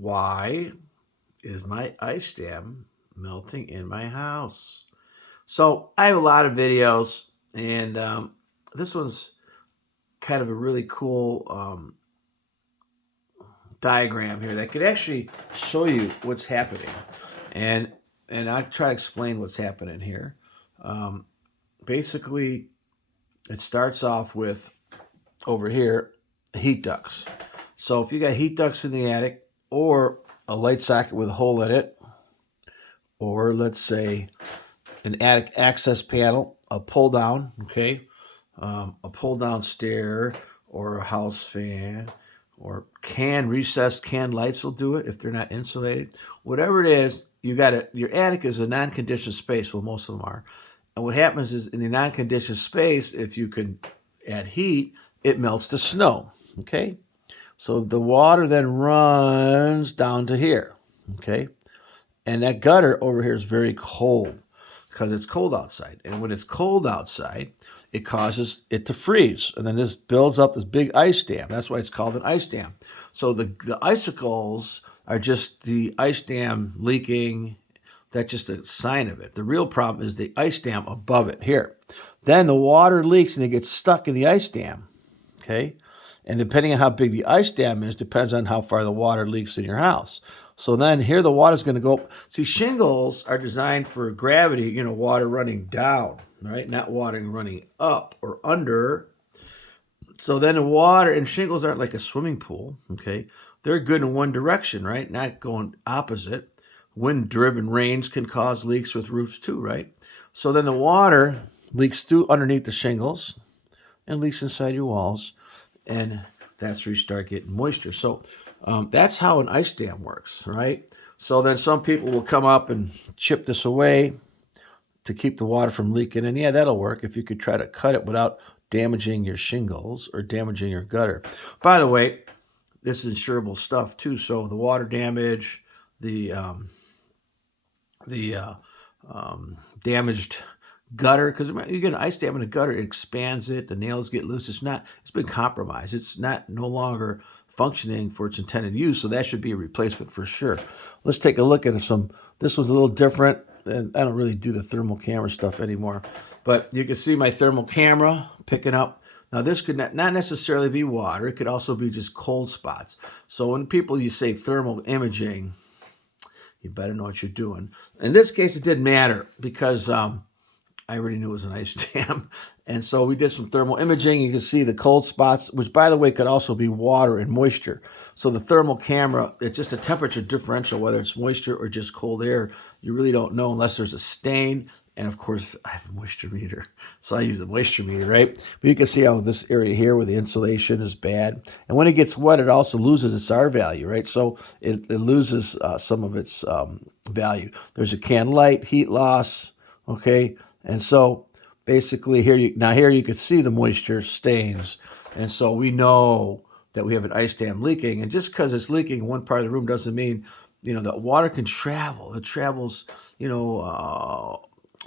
Why is my ice dam melting in my house? So I have a lot of videos, and this one's kind of a really cool diagram here that could actually show you what's happening, and I'll try to explain what's happening here. Um, Basically, it starts off with over here heat ducts. So if you got heat ducts in the attic, or a light socket with a hole in it, or let's say an attic access panel, a pull down, okay, a pull down stair, or a house fan, or recessed can lights will do it if they're not insulated. Whatever it is, you got it. Your attic is a non-conditioned space. Well, most of them are. And what happens is in the non-conditioned space, if you can add heat, it melts the snow. Okay, so the water then runs down to here. Okay, and that gutter over here is very cold because it's cold outside. And when it's cold outside, it causes it to freeze. And then this builds up this big ice dam. That's why it's called an ice dam. So the icicles are just the ice dam leaking. That's just a sign of it. The real problem is the ice dam above it here. Then the water leaks and it gets stuck in the ice dam. Okay? And depending on how big the ice dam is, depends on how far the water leaks in your house. So then here the water's going to go. See, shingles are designed for gravity, water running down, right? Not water running up or under. So then the water and shingles aren't like a swimming pool, okay? They're good in one direction, right? Not going opposite. Wind-driven rains can cause leaks with roofs too, right? So then the water leaks through underneath the shingles and leaks inside your walls, and that's where you start getting moisture. So that's how an ice dam works, right? So then some people will come up and chip this away to keep the water from leaking. And yeah, that'll work if you could try to cut it without damaging your shingles or damaging your gutter. By the way, this is insurable stuff too. So the water damage, the damaged gutter, because you get an ice dam in a gutter, it expands it, the nails get loose. It's been compromised. It's no longer functioning for its intended use, so that should be a replacement for sure. Let's take a look at this was a little different, and I don't really do the thermal camera stuff anymore, but you can see my thermal camera picking up. Now this could not necessarily be water, it could also be just cold spots. So when you say thermal imaging, you better know what you're doing. In this case, it didn't matter because I already knew it was an ice dam. And so we did some thermal imaging. You can see the cold spots, which, by the way, could also be water and moisture. So the thermal camera, it's just a temperature differential, whether it's moisture or just cold air. You really don't know unless there's a stain. And, of course, I have a moisture meter, so I use a moisture meter, right? But you can see how this area here where the insulation is bad. And when it gets wet, it also loses its R value, right? So it loses some of its value. There's a can light, heat loss, okay? And so basically here you can see the moisture stains. And so we know that we have an ice dam leaking. And just because it's leaking in one part of the room doesn't mean, the water can travel. It travels,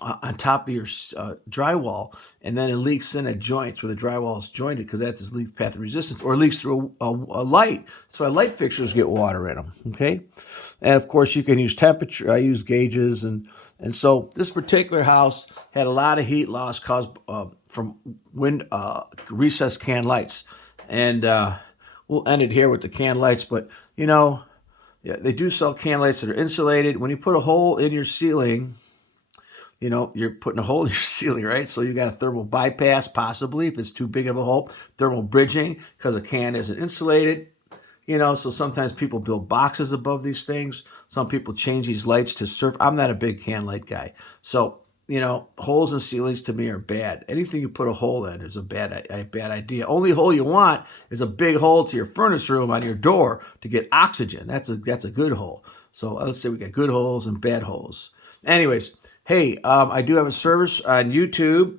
on top of your drywall, and then it leaks in at joints where the drywall is jointed because that's its leak path resistance, or it leaks through a light. So light fixtures get water in them, okay? And of course you can use temperature. I use gauges, and so this particular house had a lot of heat loss caused from wind recessed can lights. And we'll end it here with the can lights, but yeah, they do sell can lights that are insulated. When you put a hole in your ceiling, you're putting a hole in your ceiling, right? So you got a thermal bypass, possibly, if it's too big of a hole. Thermal bridging, because a can isn't insulated. So sometimes people build boxes above these things. Some people change these lights to serve. I'm not a big can light guy. So, holes in ceilings to me are bad. Anything you put a hole in is a bad idea. Only hole you want is a big hole to your furnace room on your door to get oxygen. That's a good hole. So let's say we got good holes and bad holes. Anyways, hey, I do have a service on YouTube.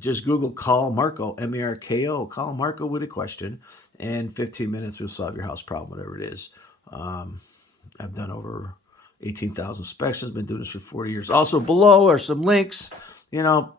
Just Google Call Marko, M-A-R-K-O. Call Marko with a question. And 15 minutes will solve your house problem, whatever it is. I've done over 18,000 inspections. Been doing this for 40 years. Also below are some links,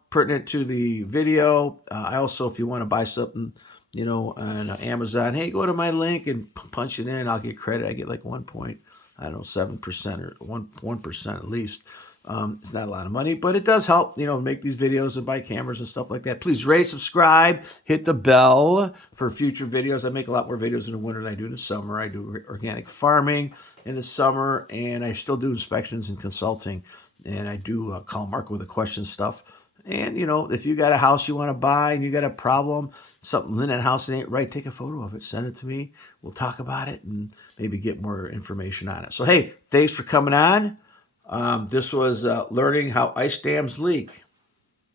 pertinent to the video. I also, if you want to buy something, on Amazon. Hey, go to my link and punch it in. I'll get credit. I get like 7% or 1% at least. It's not a lot of money, but it does help, make these videos and buy cameras and stuff like that. Please rate, subscribe, hit the bell for future videos. I make a lot more videos in the winter than I do in the summer. I do organic farming in the summer, and I still do inspections and consulting. And I do call Marco with the question stuff. And, if you got a house you want to buy and you got a problem, something in that house that ain't right, take a photo of it, send it to me. We'll talk about it and maybe get more information on it. So, hey, thanks for coming on. This was learning how ice dams leak.